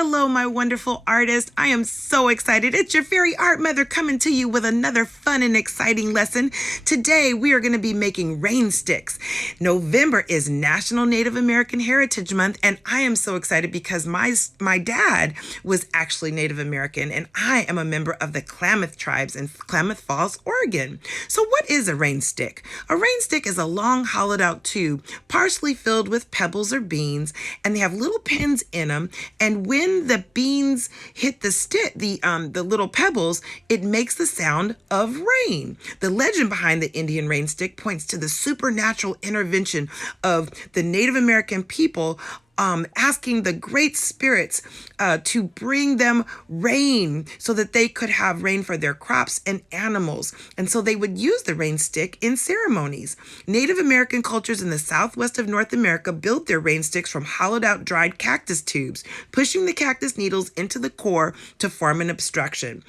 Hello, my wonderful artist. I am so excited. It's your fairy art mother coming to you with another fun and exciting lesson. Today, we are going to be making rain sticks. November is National Native American Heritage Month, and I am so excited because my dad was actually Native American, and I am a member of the Klamath tribes in Klamath Falls, Oregon. So what is a rain stick? A rain stick is a long hollowed out tube, partially filled with pebbles or beans, and they have little pins in them, and when the beans hit the stick, the little pebbles, it makes the sound of rain. The legend behind the Indian rain stick points to the supernatural intervention of the Native American people asking the great spirits to bring them rain so that they could have rain for their crops and animals. And so they would use the rain stick in ceremonies. Native American cultures in the southwest of North America built their rain sticks from hollowed out dried cactus tubes, pushing the cactus needles into the core to form an obstruction.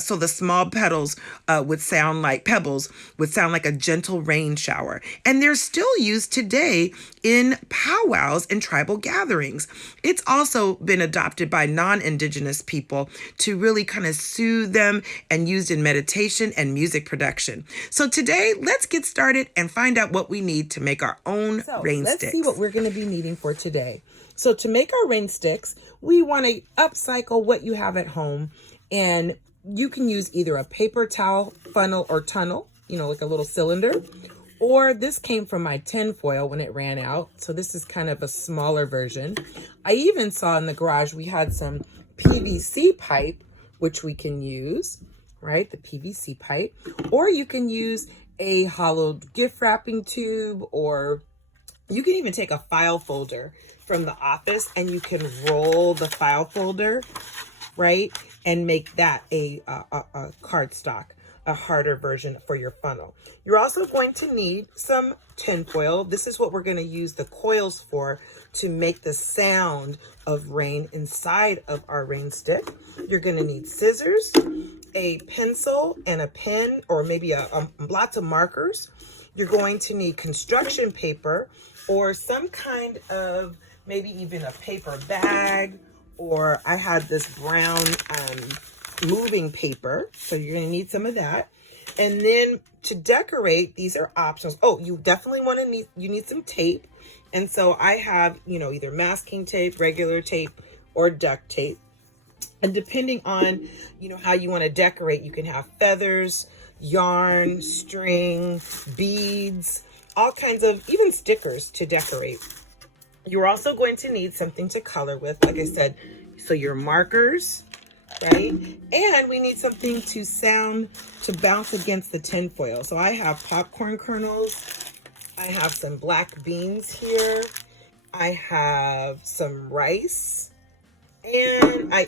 So the small petals would sound like a gentle rain shower. And they're still used today in powwows and tribal gatherings. It's also been adopted by non-Indigenous people to really kind of soothe them and used in meditation and music production. So today, let's get started and find out what we need to make our own rain sticks. Let's see what we're going to be needing for today. So to make our rain sticks, we want to upcycle what you have at home, and you can use either a paper towel funnel or tunnel, like a little cylinder, or this came from my tin foil when it ran out. So this is kind of a smaller version. I even saw in the garage we had some PVC pipe, which we can use, right? The PVC pipe. Or you can use a hollowed gift wrapping tube, or you can even take a file folder from the office and you can roll the file folder, right? And make that a cardstock, a harder version for your funnel. You're also going to need some tin foil. This is what we're going to use the coils for, to make the sound of rain inside of our rain stick. You're going to need scissors, a pencil and a pen, or maybe lots of markers. You're going to need construction paper, or some kind of, maybe even a paper bag, or I had this brown moving paper, so you're going to need some of that. And then to decorate, these are options. Oh, you definitely need some tape. And so I have, either masking tape, regular tape, or duct tape. And depending on, how you want to decorate, you can have feathers, yarn, string, beads, all kinds of, even stickers to decorate. You're also going to need something to color with, like I said, so your markers, right? And we need something to bounce against the tin foil. So I have popcorn kernels. I have some black beans here. I have some rice. And I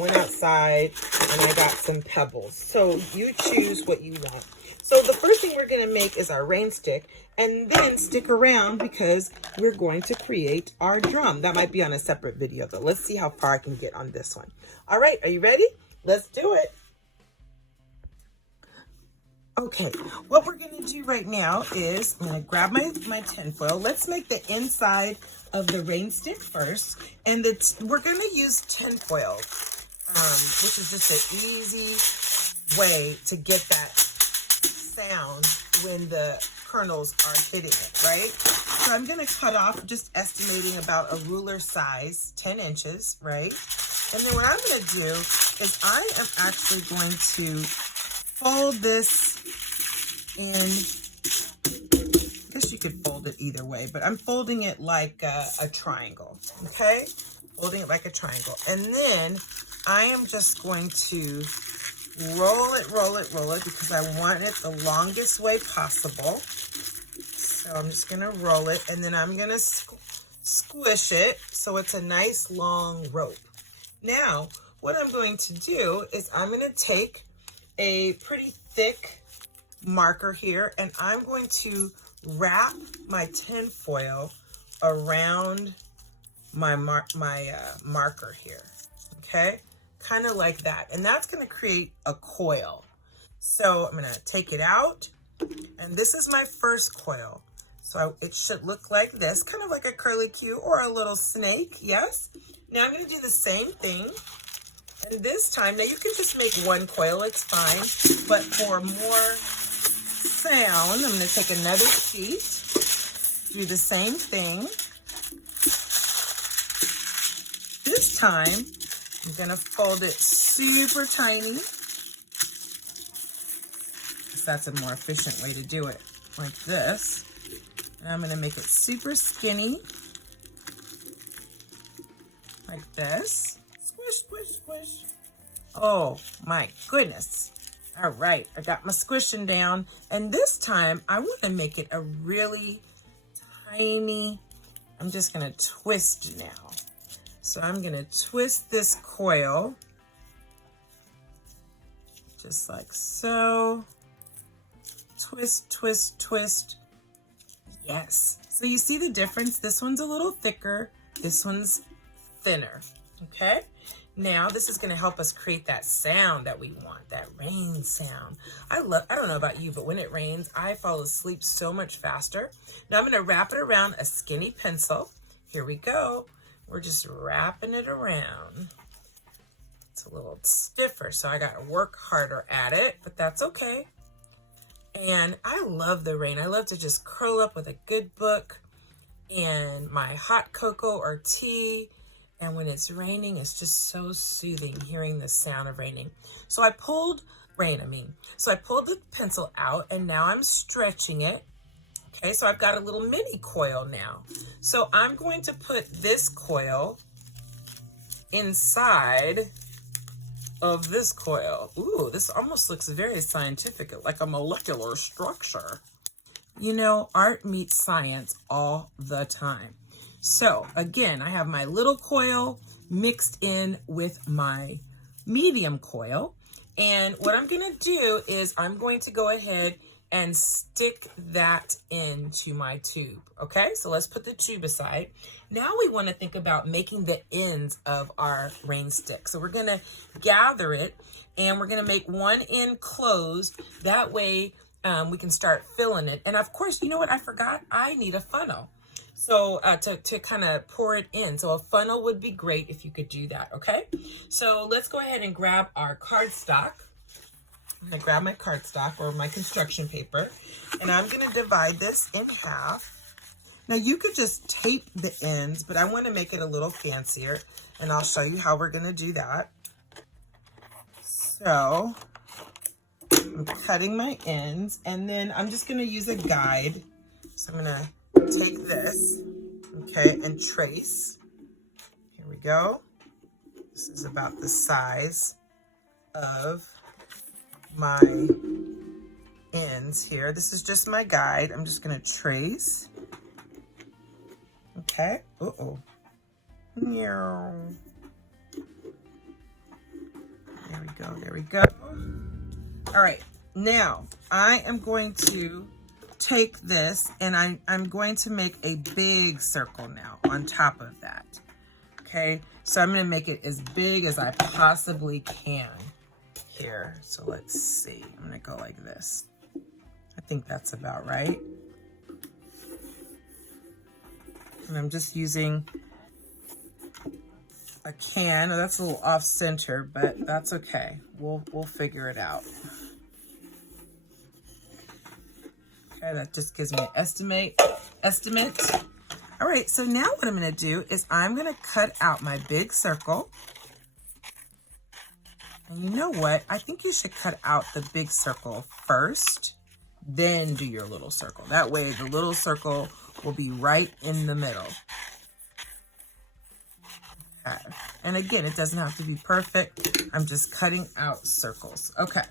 went outside and I got some pebbles. So you choose what you want. So the first thing we're going to make is our rain stick, and then stick around because we're going to create our drum. That might be on a separate video though. Let's see how far I can get on this one. All right, are you ready? Let's do it. Okay, what we're going to do right now is I'm going to grab my tin foil. Let's make the inside of the rain stick first, and we're going to use tin foil, which is just an easy way to get that sound when the kernels are hitting it, right? So I'm going to cut off, just estimating about a ruler size, 10 inches, right? And then what I'm going to do is I am actually going to fold this in, I guess you could fold it either way, but I'm folding it like a triangle, okay? Folding it like a triangle. And then I am just going to roll it because I want it the longest way possible. So I'm just going to roll it, and then I'm going to squish it so it's a nice long rope. Now, what I'm going to do is I'm going to take a pretty thick marker here, and I'm going to wrap my tin foil around my marker here, okay? Kind of like that. And that's going to create a coil. So I'm going to take it out, and this is my first coil. So it should look like this, kind of like a curly Q or a little snake, yes? Now I'm going to do the same thing. And this time, now you can just make one coil, it's fine. But for more sound, I'm going to take another sheet, do the same thing. This time, I'm going to fold it super tiny. Because that's a more efficient way to do it, like this. And I'm going to make it super skinny, like this. Squish, squish, squish. Oh my goodness. All right, I got my squishing down. And this time, I want to make it a really tiny, I'm just going to twist now. So I'm going to twist this coil, just like so. Twist, twist, twist. Yes. So you see the difference? This one's a little thicker. This one's thinner. Okay? Now this is going to help us create that sound that we want, that rain sound. I don't know about you, but when it rains, I fall asleep so much faster. Now I'm going to wrap it around a skinny pencil. Here we go. We're just wrapping it around. It's a little stiffer, so I got to work harder at it, but that's okay. And I love the rain. I love to just curl up with a good book and my hot cocoa or tea. And when it's raining, it's just so soothing hearing the sound of raining. So I pulled the pencil out and now I'm stretching it. Okay, so I've got a little mini coil now. So I'm going to put this coil inside of this coil. Ooh, this almost looks very scientific, like a molecular structure. You know, art meets science all the time. So again, I have my little coil mixed in with my medium coil. And what I'm gonna do is I'm going to go ahead and stick that into my tube. Okay, so let's put the tube aside. Now we want to think about making the ends of our rain stick. So we're going to gather it and we're going to make one end closed. That way we can start filling it. And of course, you know what I forgot? I need a funnel. So to kind of pour it in. So a funnel would be great if you could do that. Okay, so let's go ahead and grab our cardstock. I'm going to grab my cardstock or my construction paper, and I'm going to divide this in half. Now, you could just tape the ends, but I want to make it a little fancier, and I'll show you how we're going to do that. So, I'm cutting my ends, and then I'm just going to use a guide. So, I'm going to take this, okay, and trace. Here we go. This is about the size of my ends here. This is just my guide. I'm just going to trace. Okay. Uh-oh. Meow. There we go. There we go. All right. Now, I am going to take this and I'm going to make a big circle now on top of that. Okay. So I'm going to make it as big as I possibly can here. So let's see. I'm going to go like this. I think that's about right. And I'm just using a can. That's a little off center, but that's okay. We'll figure it out. Okay, that just gives me an estimate. All right, so now what I'm going to do is I'm going to cut out my big circle. And you know what? I think you should cut out the big circle first, then do your little circle. That way the little circle will be right in the middle. Okay. And again, it doesn't have to be perfect. I'm just cutting out circles. Okay.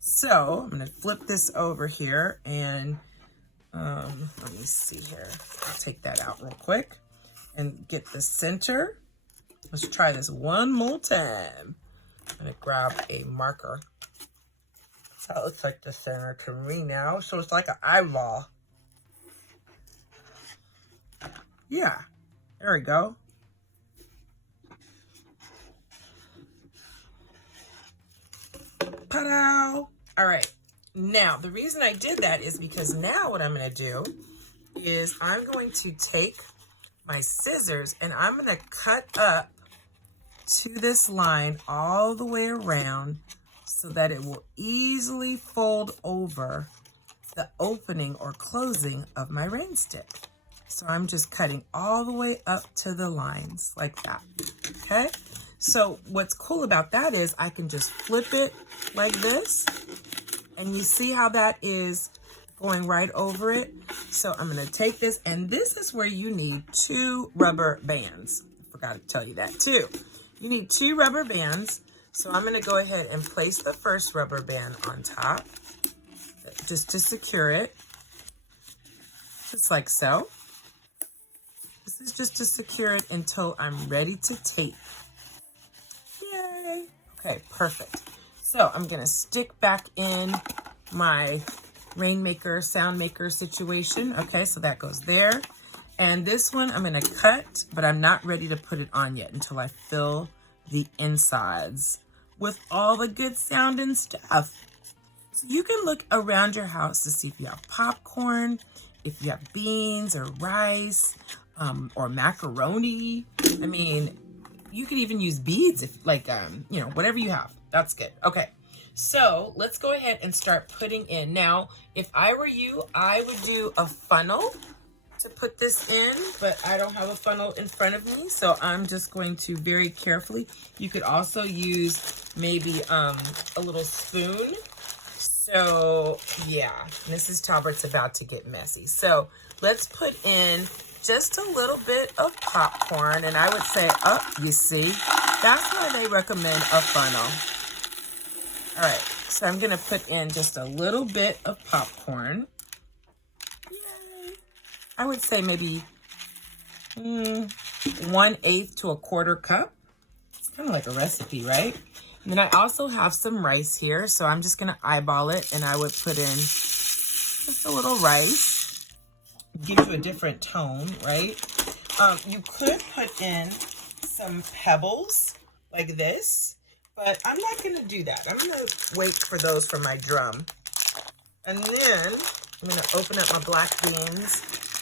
So I'm going to flip this over here and let me see here. I'll take that out real quick and get the center. Let's try this one more time. I'm going to grab a marker. That looks like the center to me now. So it's like an eyeball. Yeah, there we go. Ta-da! All right, now the reason I did that is because now what I'm going to do is I'm going to take my scissors and I'm going to cut up to this line all the way around so that it will easily fold over the opening or closing of my rain stick. So I'm just cutting all the way up to the lines like that, okay? So what's cool about that is I can just flip it like this, and you see how that is going right over it. So I'm gonna take this, and this is where you need 2 rubber bands. I forgot to tell you that too. You need 2 rubber bands. So I'm gonna go ahead and place the first rubber band on top, just to secure it, just like so. This is just to secure it until I'm ready to tape. Yay! Okay, perfect. So I'm gonna stick back in my rainmaker, sound maker situation. Okay, so that goes there. And this one I'm gonna cut, but I'm not ready to put it on yet until I fill the insides with all the good sounding stuff. So you can look around your house to see if you have popcorn, if you have beans or rice, or macaroni. I mean, you could even use beads if like, you know, whatever you have. That's good. Okay. So let's go ahead and start putting in. Now, if I were you, I would do a funnel to put this in, but I don't have a funnel in front of me. So I'm just going to very carefully. You could also use maybe a little spoon. So yeah, Mrs. Talbert's about to get messy. So let's put in just a little bit of popcorn. And I would say, oh, you see, that's why they recommend a funnel. All right, so I'm gonna put in just a little bit of popcorn. Yay. I would say maybe 1/8 to 1/4 cup. It's kind of like a recipe, right? And then I also have some rice here, so I'm just gonna eyeball it, and I would put in just a little rice. Gives you a different tone, right? You could put in some pebbles like this, but I'm not gonna do that. I'm gonna wait for those for my drum. And then I'm gonna open up my black beans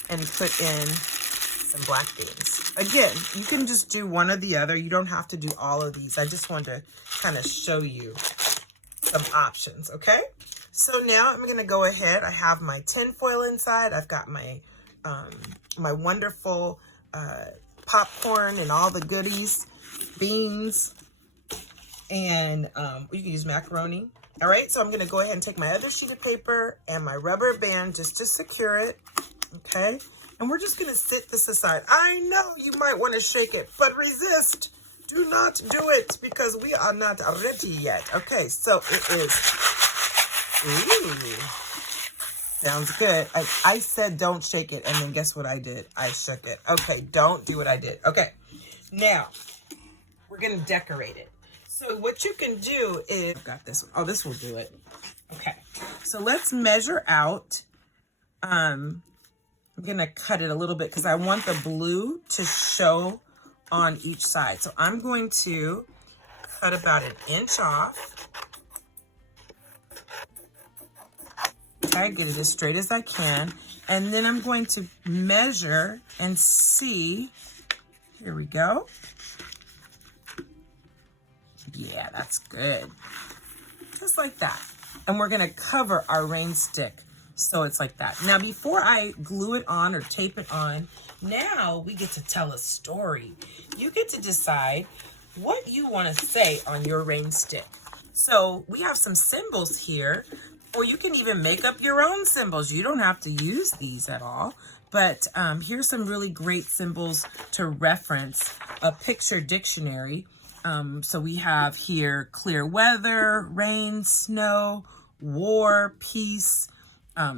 and put in some black beans. Again, you can just do one or the other. You don't have to do all of these. I just wanted to kind of show you some options, okay? So now I'm gonna go ahead. I have my tin foil inside. I've got my my wonderful popcorn and all the goodies, beans, and you can use macaroni. All right, so I'm gonna go ahead and take my other sheet of paper and my rubber band just to secure it, okay? And we're just gonna sit this aside. I know you might wanna shake it, but resist. Do not do it because we are not ready yet. Okay, so it is, ooh, sounds good. I said don't shake it, and then guess what I did? I shook it. Okay, don't do what I did. Okay, now we're gonna decorate it. So what you can do is, I've got this one. Oh, this will do it. Okay, so let's measure out. I'm gonna cut it a little bit because I want the blue to show on each side. So I'm going to cut about 1 inch off. Okay, get it as straight as I can. And then I'm going to measure and see. Here we go. Yeah, that's good. Just like that. And we're gonna cover our rain stick so it's like that. Now, before I glue it on or tape it on, now we get to tell a story. You get to decide what you want to say on your rain stick. So we have some symbols here, or you can even make up your own symbols. You don't have to use these at all. But here's some really great symbols to reference a picture dictionary. So we have here clear weather, rain, snow, war, peace,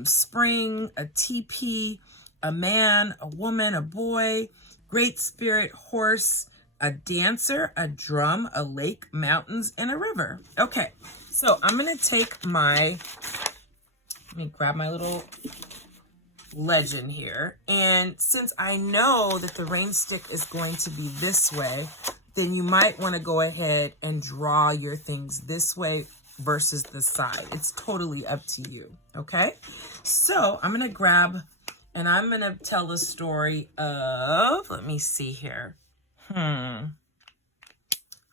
spring, a teepee, a man, a woman, a boy, great spirit, horse, a dancer, a drum, a lake, mountains, and a river. Okay, so I'm gonna take my, let me grab my little legend here. And since I know that the rain stick is going to be this way, then you might want to go ahead and draw your things this way versus the side. It's totally up to you, okay? So I'm going to grab, and I'm going to tell the story of, let me see here.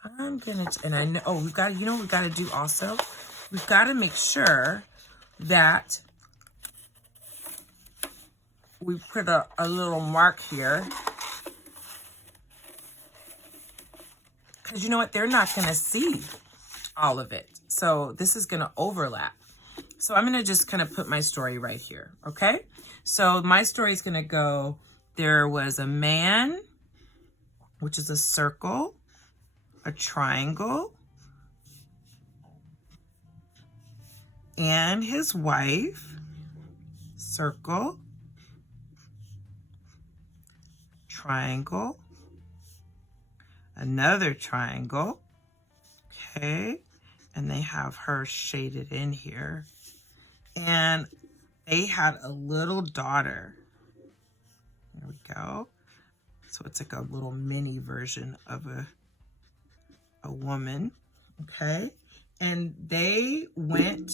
and I know, oh, we've got, you know what we've got to do also? We've got to make sure that we put a little mark here. Because you know what? They're not going to see all of it. So this is going to overlap. So I'm going to just kind of put my story right here. Okay. So my story is going to go, there was a man, which is a circle, a triangle, and his wife, circle, triangle, another triangle, okay, and they have her shaded in here, and they had a little daughter. There we go. So it's like a little mini version of a woman, okay, and they went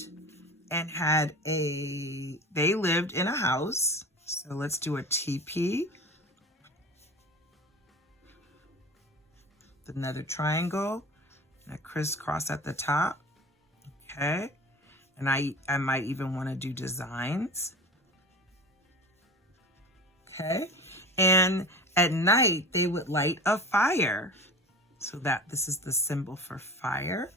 and they lived in a house. So let's do a TP. Another triangle and a crisscross at the top. Okay. And I might even want to do designs. Okay. And at night they would light a fire. So that this is the symbol for fire.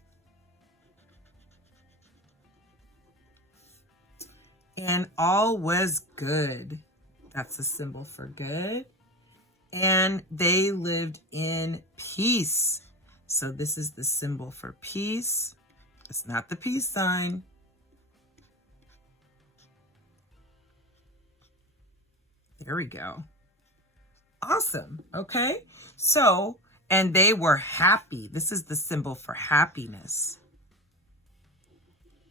And all was good. That's the symbol for good. And they lived in peace. So this is the symbol for peace. It's not the peace sign. There we go. Awesome. Okay. So, and they were happy. This is the symbol for happiness.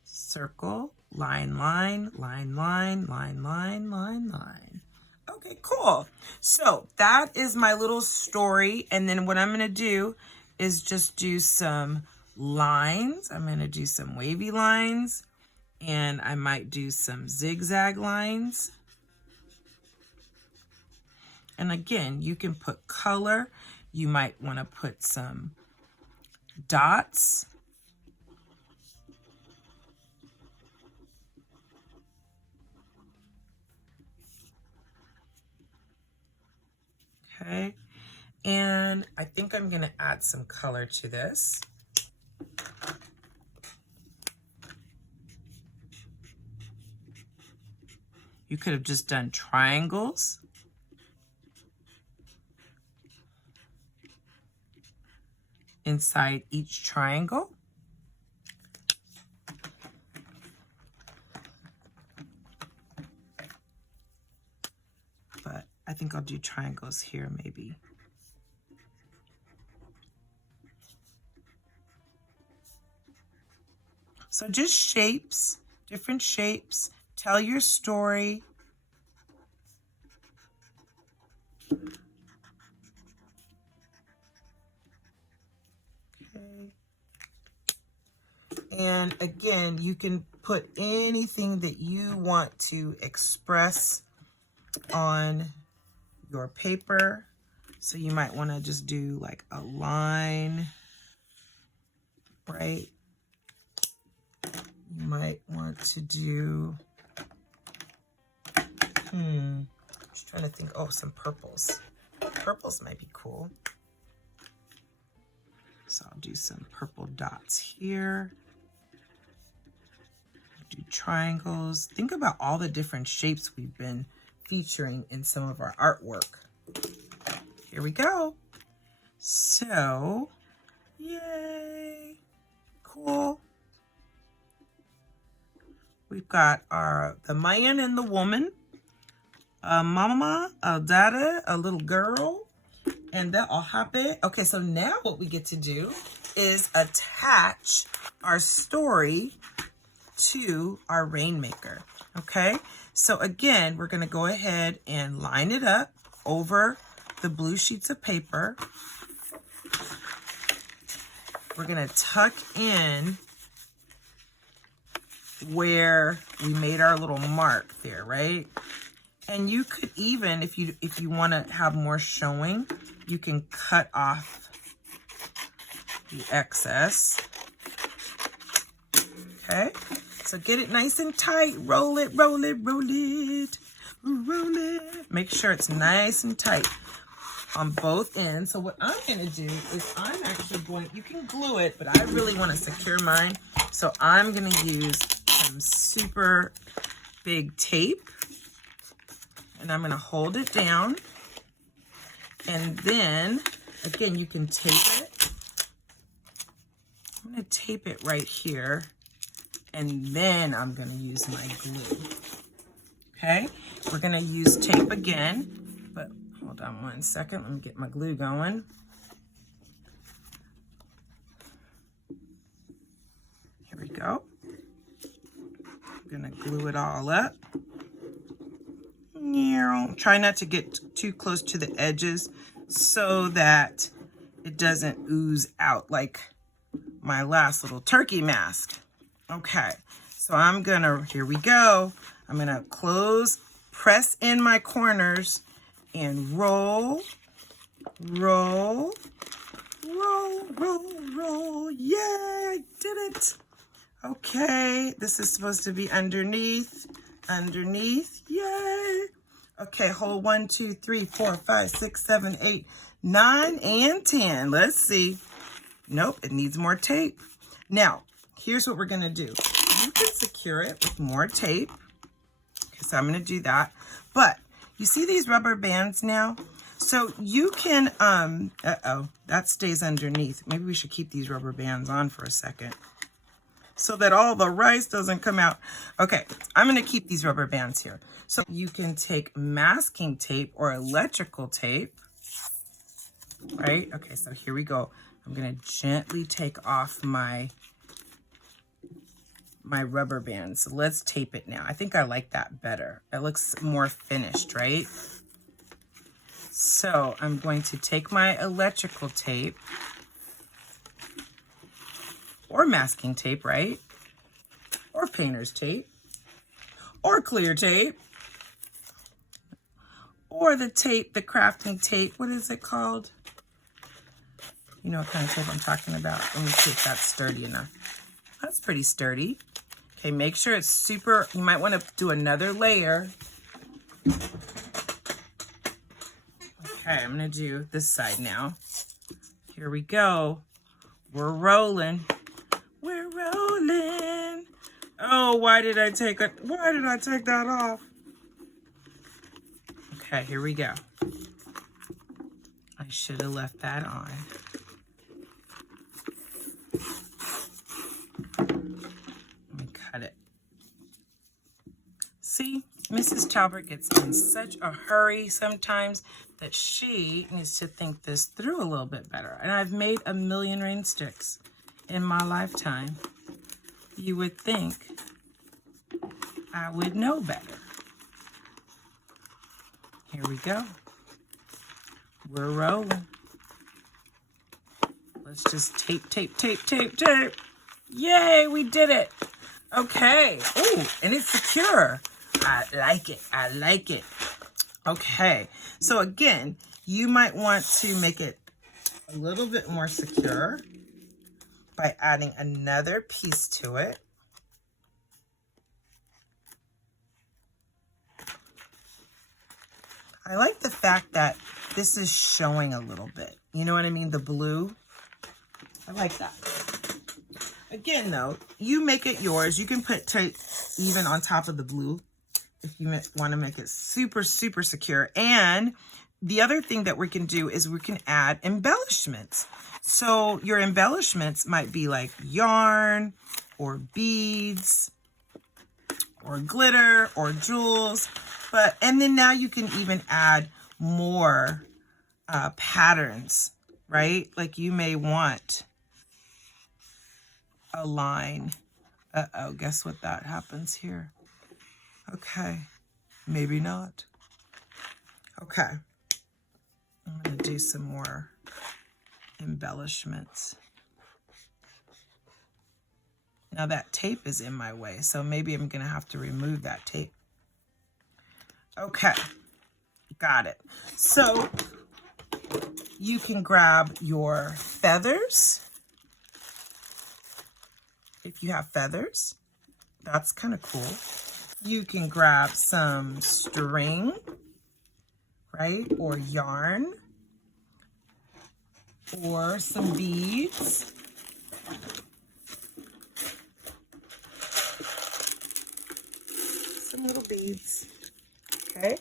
Circle, line, line, line, line, line, line, line, line. Okay, cool. So that is my little story. And then what I'm going to do is just do some lines. I'm going to do some wavy lines, and I might do some zigzag lines. And again, you can put color. You might want to put some dots. Okay, and I think I'm going to add some color to this. You could have just done triangles. Inside each triangle. But I think I'll do triangles here maybe. So just shapes, different shapes. Tell your story. Okay. And again, you can put anything that you want to express on your paper. So you might want to just do like a line, right? You might want to do, just trying to think, oh, some purples. Purples might be cool. So I'll do some purple dots here. Do triangles. Think about all the different shapes we've been featuring in some of our artwork. Here we go. So, yay, cool. We've got the man and the woman, a mama, a daddy, a little girl, and they're all happy. Okay, so now what we get to do is attach our story to our rainmaker. Okay, so again, we're going to go ahead and line it up over the blue sheets of paper. We're going to tuck in where we made our little mark there, right? And you could even, if you want to have more showing, you can cut off the excess. Okay, so get it nice and tight. Roll it, roll it, roll it, roll it. Make sure it's nice and tight on both ends. So what I'm going to do is I'm actually going, you can glue it, but I really want to secure mine. So I'm going to use some super big tape, and I'm going to hold it down. And then, again, you can tape it. I'm going to tape it right here. And then I'm going to use my glue. Okay, we're going to use tape again, but hold on one second. Let me get my glue going. Here we go. I'm going to glue it all up. Try not to get too close to the edges so that it doesn't ooze out like my last little turkey mask. Okay, so I'm gonna, here we go. I'm gonna press in my corners and roll, roll, roll, roll, roll. Yay, I did it. Okay, this is supposed to be underneath, yay. Okay, hold 1, 2, 3, 4, 5, 6, 7, 8, 9, and 10. Let's see. Nope, it needs more tape. Now, here's what we're gonna do. You can secure it with more tape. Okay, so I'm gonna do that. But you see these rubber bands now? So you can, that stays underneath. Maybe we should keep these rubber bands on for a second so that all the rice doesn't come out. Okay, I'm gonna keep these rubber bands here. So you can take masking tape or electrical tape, right? Okay, so here we go. I'm gonna gently take off my rubber band. So let's tape it now. I think I like that better. It looks more finished, right? So I'm going to take my electrical tape or masking tape, right? Or painter's tape or clear tape or the tape, the crafting tape. What is it called? You know what kind of tape I'm talking about. Let me see if that's sturdy enough. That's pretty sturdy. Okay, make sure it's super, you might want to do another layer. Okay, I'm going to do this side now. Here we go. We're rolling. We're rolling. Oh, why did I take that off? Okay, here we go. I should have left that on. Cut it. See, Mrs. Talbert gets in such a hurry sometimes that she needs to think this through a little bit better. And I've made a million rain sticks in my lifetime. You would think I would know better. Here we go. We're rolling. Let's just tape, tape, tape, tape, tape. Yay, we did it. Okay. Ooh, and it's secure. I like it. I like it. Okay. So again, you might want to make it a little bit more secure by adding another piece to it. I like the fact that this is showing a little bit. You know what I mean? The blue. I like that. Again, though, you make it yours. You can put tape even on top of the blue if you want to make it super, super secure. And the other thing that we can do is we can add embellishments. So your embellishments might be like yarn or beads or glitter or jewels. And then now you can even add more patterns, right? Like you may want a line. Uh-oh, guess what that happens here? Okay, maybe not. Okay, I'm gonna do some more embellishments. Now that tape is in my way, so maybe I'm gonna have to remove that tape. Okay, got it. So you can grab your feathers If you have feathers, that's kind of cool. You can grab some string, right? Or yarn, or some beads. Some little beads, okay?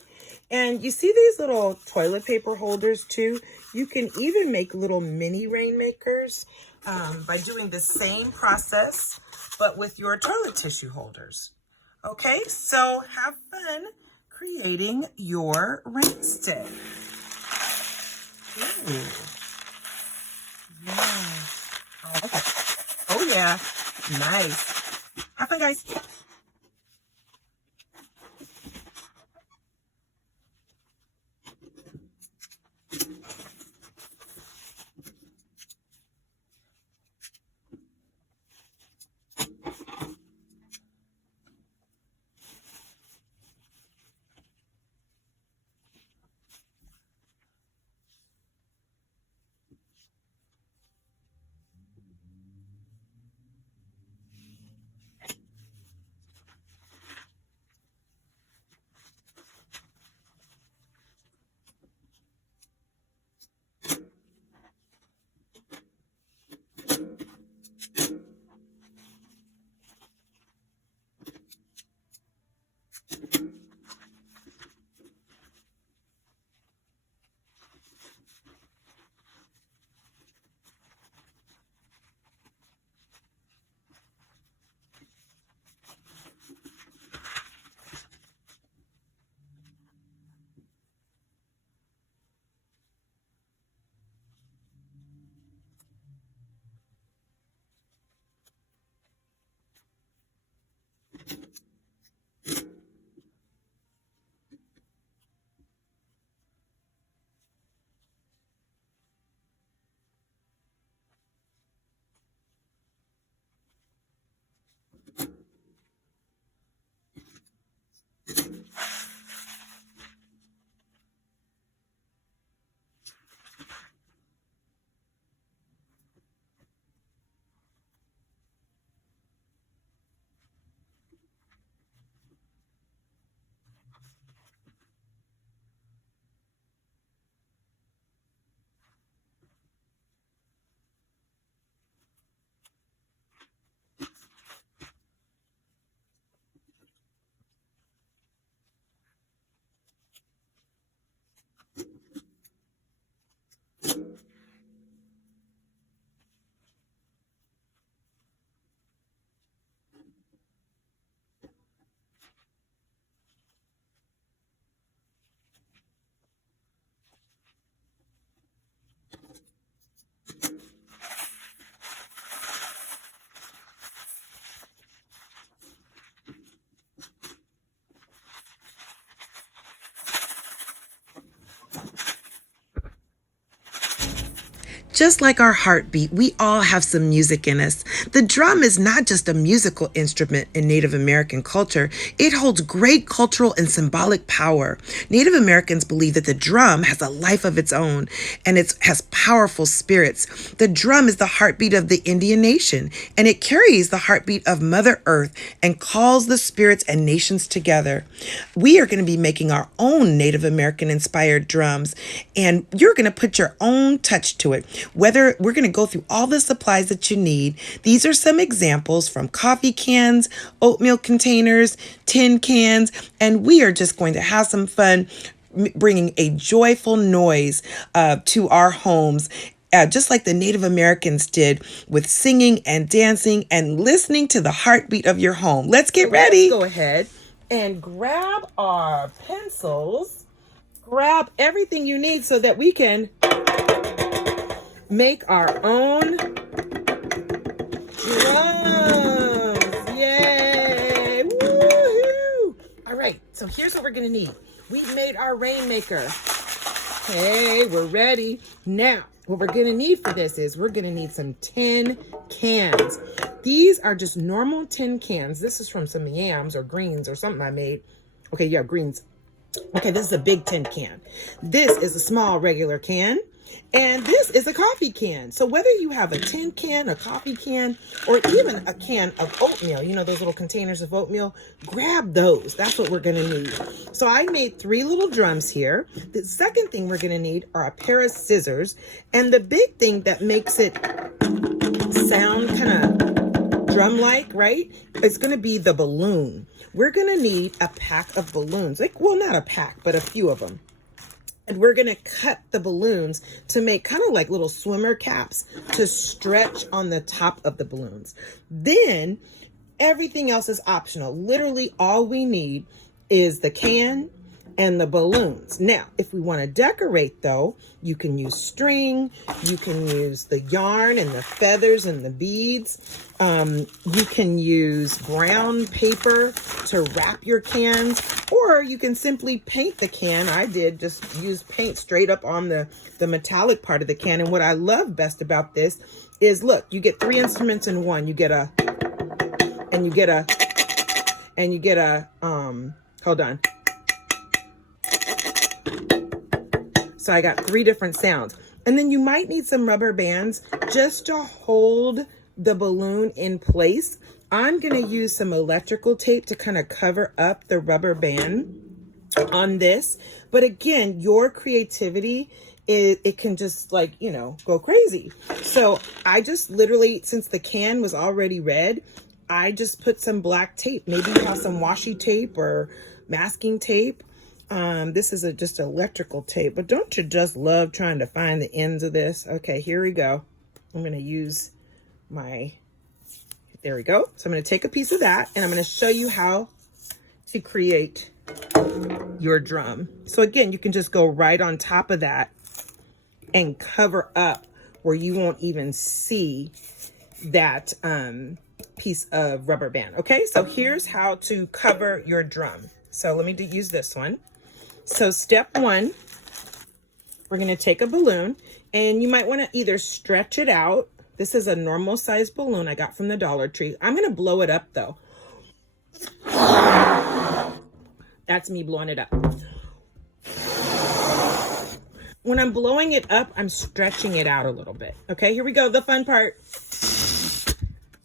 And you see these little toilet paper holders too? You can even make little mini rainmakers by doing the same process, but with your toilet tissue holders. Okay, so have fun creating your rain stick. Ooh. Yeah. Oh, okay. Oh yeah, nice. Have fun, guys. Just like our heartbeat, we all have some music in us. The drum is not just a musical instrument in Native American culture, it holds great cultural and symbolic power. Native Americans believe that the drum has a life of its own and it has powerful spirits. The drum is the heartbeat of the Indian nation, and it carries the heartbeat of Mother Earth and calls the spirits and nations together. We are going to be making our own Native American inspired drums, and you're going to put your own touch to it. Whether we're going to go through all the supplies that you need. These are some examples from coffee cans, oatmeal containers, tin cans, and we are just going to have some fun bringing a joyful noise to our homes. Just like the Native Americans did with singing and dancing and listening to the heartbeat of your home. Let's get ready. Let's go ahead and grab our pencils. Grab everything you need so that we can make our own drums. Yay! Woohoo! All right, so here's what we're gonna need. We've made our rainmaker. Okay, we're ready. Now, what we're gonna need for this is we're gonna need some tin cans. These are just normal tin cans. This is from some yams or greens or something I made. Okay, yeah, greens. Okay, this is a big tin can. This is a small regular can. And this is a coffee can. So whether you have a tin can, a coffee can, or even a can of oatmeal, you know, those little containers of oatmeal, grab those. That's what we're gonna need. So I made 3 little drums here. The second thing we're gonna need are a pair of scissors. And the big thing that makes it sound kind of drum-like, right? It's gonna be the balloon. We're gonna need a pack of balloons. Like, well, not a pack, but a few of them. And we're gonna cut the balloons to make kind of like little swimmer caps to stretch on the top of the balloons. Then everything else is optional. Literally all we need is the can and the balloons. Now, if we want to decorate though, you can use string, you can use the yarn and the feathers and the beads. You can use brown paper to wrap your cans, or you can simply paint the can. I did just use paint straight up on the metallic part of the can. And what I love best about this is, look, you get 3 instruments in one. You get a, and you get a, and you get a, hold on. So I got 3 different sounds. And then you might need some rubber bands just to hold the balloon in place. I'm gonna use some electrical tape to kind of cover up the rubber band on this. But again, your creativity, it can just, like, you know, go crazy. So I just literally, since the can was already red, I just put some black tape. Maybe you have some washi tape or masking tape. This is just electrical tape, but don't you just love trying to find the ends of this? Okay, here we go. I'm going to use there we go. So I'm going to take a piece of that and I'm going to show you how to create your drum. So again, you can just go right on top of that and cover up where you won't even see that piece of rubber band. Okay, so here's how to cover your drum. So let me use this one. So step 1, we're going to take a balloon and you might want to either stretch it out. This is a normal size balloon I got from the Dollar Tree. I'm going to blow it up though. That's me blowing it up. When I'm blowing it up, I'm stretching it out a little bit. Okay, here we go. The fun part.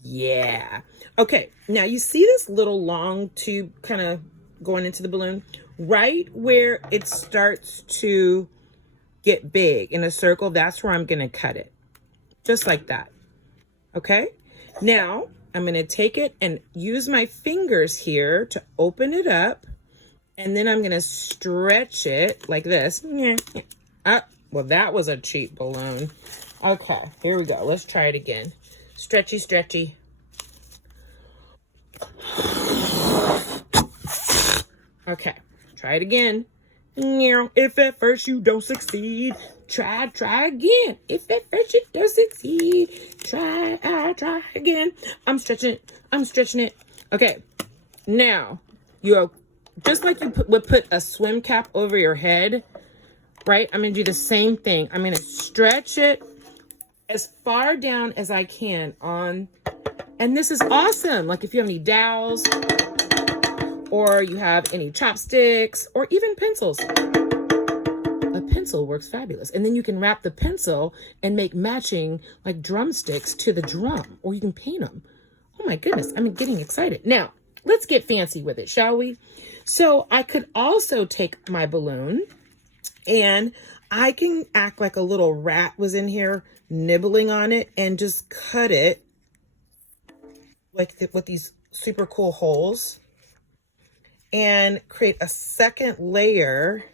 Yeah. Okay, now you see this little long tube kind of going into the balloon? Right where it starts to get big in a circle, that's where I'm going to cut it. Just like that. Okay? Now, I'm going to take it and use my fingers here to open it up. And then I'm going to stretch it like this. Well, that was a cheap balloon. Okay, here we go. Let's try it again. Stretchy, stretchy. Okay, try it again. If at first you don't succeed, try again. If at first you don't succeed, try again. I'm stretching it. Okay, now you just like you would put a swim cap over your head, right? I'm gonna do the same thing. I'm gonna stretch it as far down as I can on, and this is awesome. Like if you have any dowels, or you have any chopsticks, or even pencils. A pencil works fabulous. And then you can wrap the pencil and make matching like drumsticks to the drum, or you can paint them. Oh my goodness, I'm getting excited. Now, let's get fancy with it, shall we? So I could also take my balloon and I can act like a little rat was in here nibbling on it and just cut it like with these super cool holes. And create a second layer.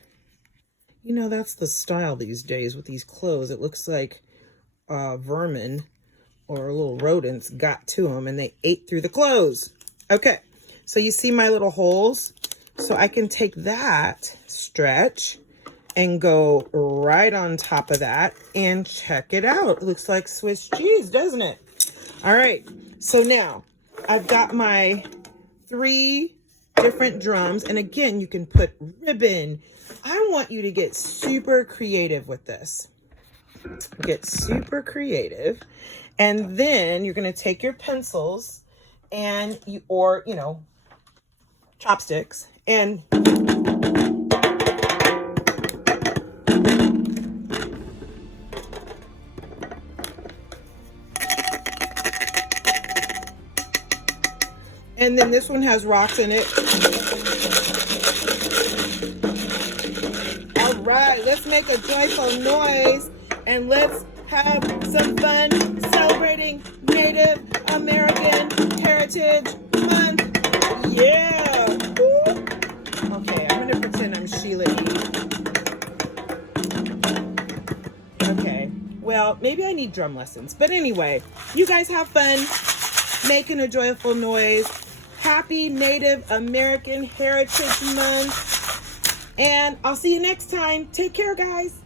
You know, that's the style these days with these clothes. It looks like vermin or little rodents got to them and they ate through the clothes. Okay, so you see my little holes? So I can take that stretch and go right on top of that and check it out. It looks like Swiss cheese, doesn't it? All right, so now I've got my 3 different drums, and again, you can put ribbon. I want you to get super creative with this. Get super creative, and then you're going to take your pencils and chopsticks, and And then this one has rocks in it. All right, let's make a joyful noise and let's have some fun celebrating Native American Heritage Month. Yeah. Woo. Okay, I'm gonna pretend I'm Sheila E. Okay, well, maybe I need drum lessons. But anyway, you guys have fun making a joyful noise. Happy Native American Heritage Month. And I'll see you next time. Take care, guys.